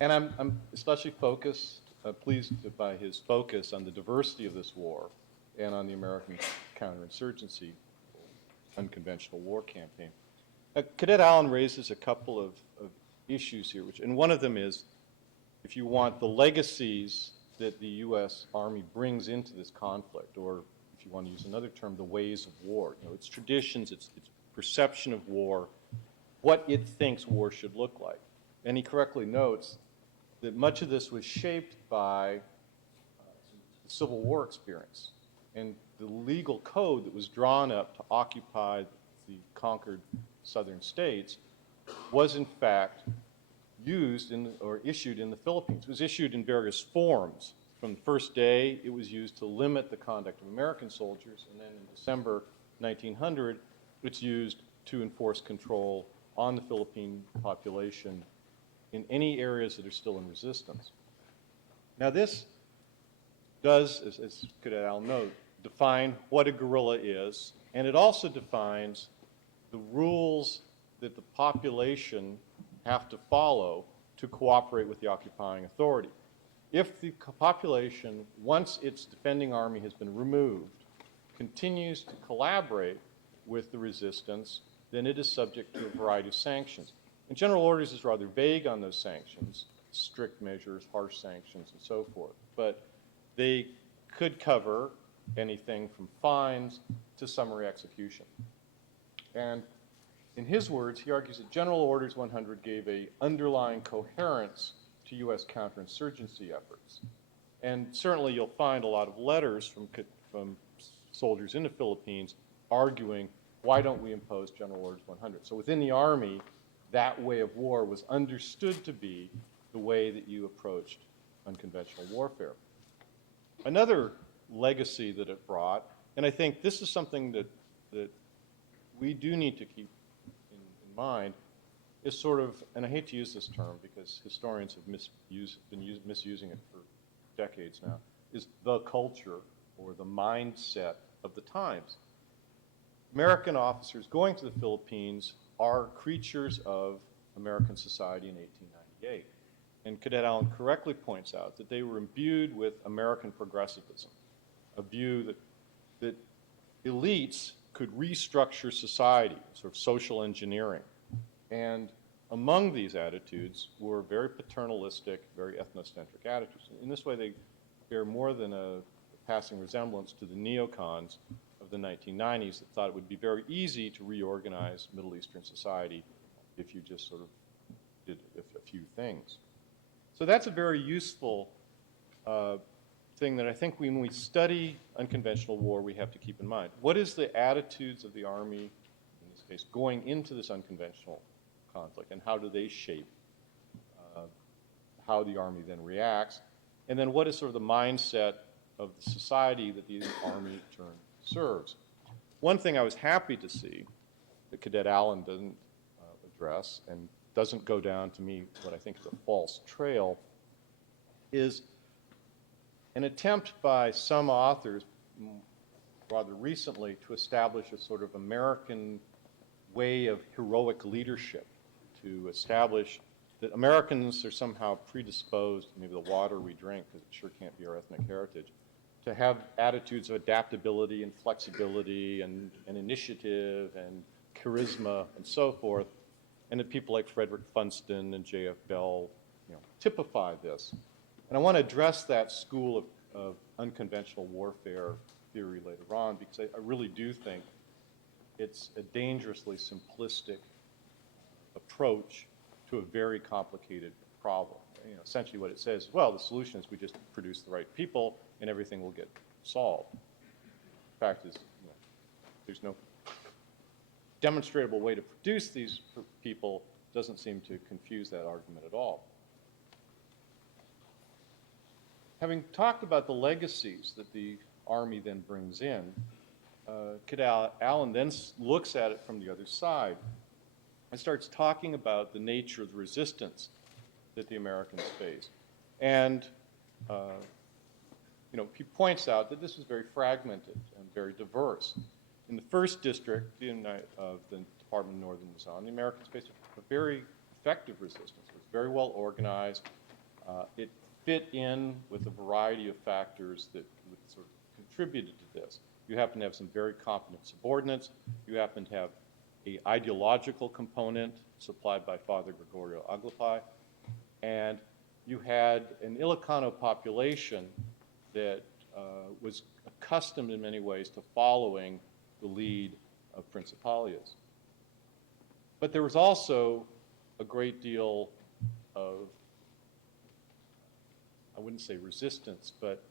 And I'm especially pleased by his focus on the diversity of this war and on the American counterinsurgency unconventional war campaign. Cadet Allen raises a couple of issues here, and one of them is, if you want, the legacies that the U.S. Army brings into this conflict, or if you want to use another term, the ways of war. Its traditions, its perception of war, what it thinks war should look like. And he correctly notes that much of this was shaped by the Civil War experience and the legal code that was drawn up to occupy the conquered southern states was in fact used or issued in the Philippines. It was issued in various forms. From the first day, it was used to limit the conduct of American soldiers, and then in December 1900, it's used to enforce control on the Philippine population in any areas that are still in resistance. Now this does, as Cadet Al note, define what a guerrilla is, and it also defines the rules that the population have to follow to cooperate with the occupying authority. If the population, once its defending army has been removed, continues to collaborate with the resistance, then it is subject to a variety of sanctions. And General Orders is rather vague on those sanctions, strict measures, harsh sanctions, and so forth. But they could cover anything from fines to summary execution. And in his words, he argues that General Orders 100 gave an underlying coherence to U.S. counterinsurgency efforts. And certainly you'll find a lot of letters from soldiers in the Philippines arguing, why don't we impose General Orders 100? So within the Army, that way of war was understood to be the way that you approached unconventional warfare. Another legacy that it brought, and I think this is something that we do need to keep in mind, is sort of, and I hate to use this term because historians have been misusing it for decades now, is the culture or the mindset of the times. American officers going to the Philippines are creatures of American society in 1898. And Cadet Allen correctly points out that they were imbued with American progressivism, a view that elites could restructure society, sort of social engineering. And among these attitudes were very paternalistic, very ethnocentric attitudes. In this way, they bear more than a passing resemblance to the neocons of the 1990s that thought it would be very easy to reorganize Middle Eastern society if you just sort of did a few things. So that's a very useful thing that I think when we study unconventional war, we have to keep in mind. What is the attitudes of the Army, in this case, going into this unconventional conflict, and how do they shape how the Army then reacts? And then what is sort of the mindset of the society that the Army in turn serves? One thing I was happy to see that Cadet Allen doesn't address and doesn't go down to me what I think is a false trail is an attempt by some authors rather recently to establish a sort of American way of heroic leadership, to establish that Americans are somehow predisposed, maybe the water we drink, because it sure can't be our ethnic heritage, to have attitudes of adaptability and flexibility and initiative and charisma and so forth, and that people like Frederick Funston and J.F. Bell typify this. And I want to address that school of unconventional warfare theory later on, because I really do think it's a dangerously simplistic approach to a very complicated problem. Essentially what it says is, well, the solution is we just produce the right people and everything will get solved. The fact is, there's no demonstrable way to produce these people. Doesn't seem to confuse that argument at all. Having talked about the legacies that the Army then brings in, Cadet Allen then looks at it from the other side and starts talking about the nature of the resistance that the Americans face. And he points out that this is very fragmented and very diverse. In the 1st District of the Department of Northern Luzon, the Americans faced a very effective resistance. It was very well organized. It fit in with a variety of factors that sort of contributed to this. You happen to have some very competent subordinates. You happen to have an ideological component supplied by Father Gregorio Aglapai. And you had an Ilocano population that was accustomed in many ways to following the lead of Principalias. But there was also a great deal of, I wouldn't say resistance, but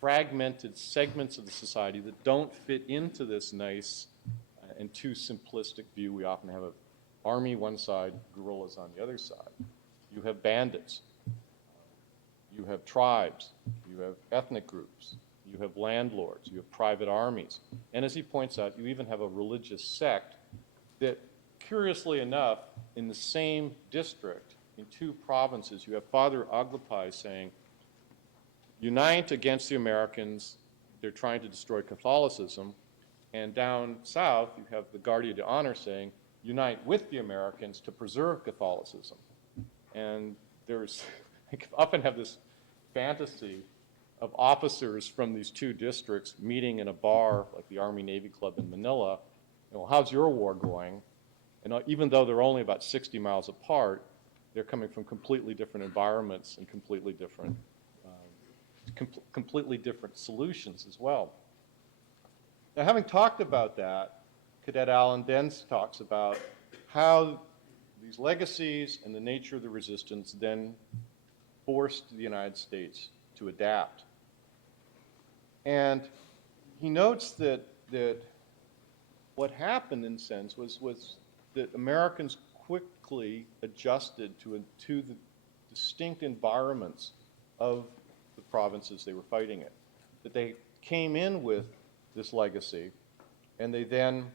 fragmented segments of the society that don't fit into this nice and too simplistic view. We often have an army one side, guerrillas on the other side. You have bandits. You have tribes. You have ethnic groups. You have landlords. You have private armies. And as he points out, you even have a religious sect that, curiously enough, in the same district, in two provinces, you have Father Aglapai saying, unite against the Americans, they're trying to destroy Catholicism. And down south, you have the Guardia de Honor saying, unite with the Americans to preserve Catholicism. And there's, I often have this fantasy of officers from these two districts meeting in a bar, like the Army-Navy Club in Manila. You know, how's your war going? And even though they're only about 60 miles apart, they're coming from completely different environments and completely different solutions as well. Now, having talked about that, Cadet Allen then talks about how these legacies and the nature of the resistance then forced the United States to adapt. And he notes that what happened, in a sense, was that Americans quickly adjusted to the distinct environments of the provinces they were fighting in. That they came in with this legacy, and they then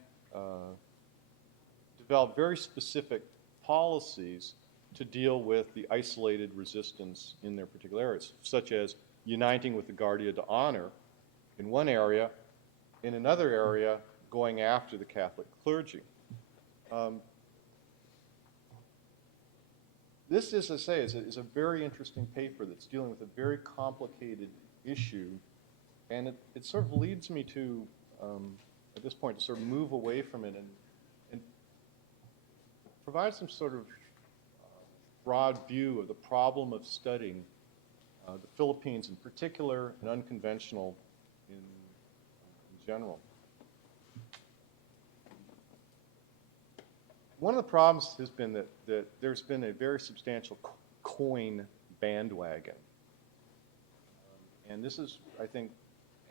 developed very specific policies to deal with the isolated resistance in their particular areas, such as uniting with the Guardia de Honor in one area, in another area going after the Catholic clergy. This, as I say, is a very interesting paper that's dealing with a very complicated issue, and it sort of leads me to, at this point, to sort of move away from it and provide some sort of broad view of the problem of studying the Philippines in particular and unconventional in general. One of the problems has been that there's been a very substantial coin bandwagon. And this has, I think,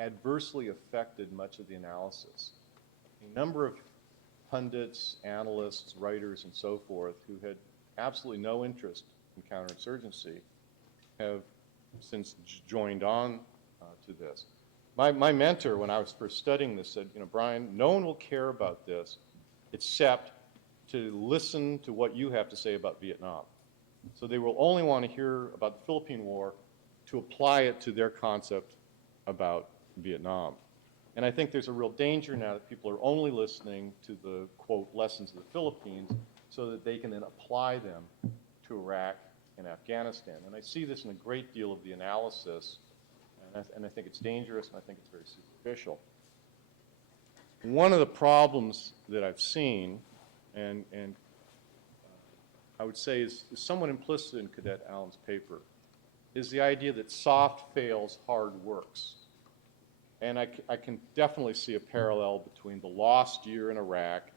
adversely affected much of the analysis. A number of pundits, analysts, writers, and so forth who had absolutely no interest in counterinsurgency have since joined on to this. My mentor, when I was first studying this, said, Brian, no one will care about this except to listen to what you have to say about Vietnam. So they will only want to hear about the Philippine War to apply it to their concept about Vietnam. And I think there's a real danger now that people are only listening to the, quote, lessons of the Philippines so that they can then apply them to Iraq and Afghanistan. And I see this in a great deal of the analysis, and I think it's dangerous, and I think it's very superficial. One of the problems that I've seen, and I would say is somewhat implicit in Cadet Allen's paper, is the idea that soft fails, hard works. And I can definitely see a parallel between the lost year in Iraq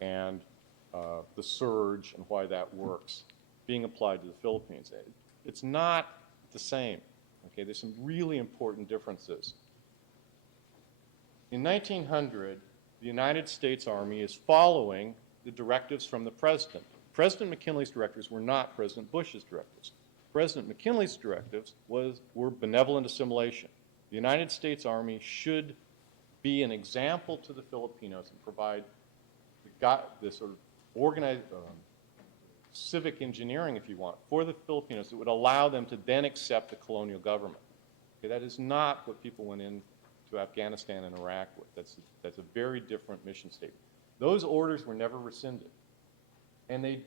and the surge and why that works being applied to the Philippines. It's not the same. Okay, there's some really important differences. In 1900, the United States Army is following the directives from the president. President McKinley's directives were not President Bush's directives. President McKinley's directives were benevolent assimilation. The United States Army should be an example to the Filipinos and provide the sort of organized civic engineering, if you want, for the Filipinos that would allow them to then accept the colonial government. Okay, that is not what people went into Afghanistan and Iraq with. That's a very different mission statement. Those orders were never rescinded. And they do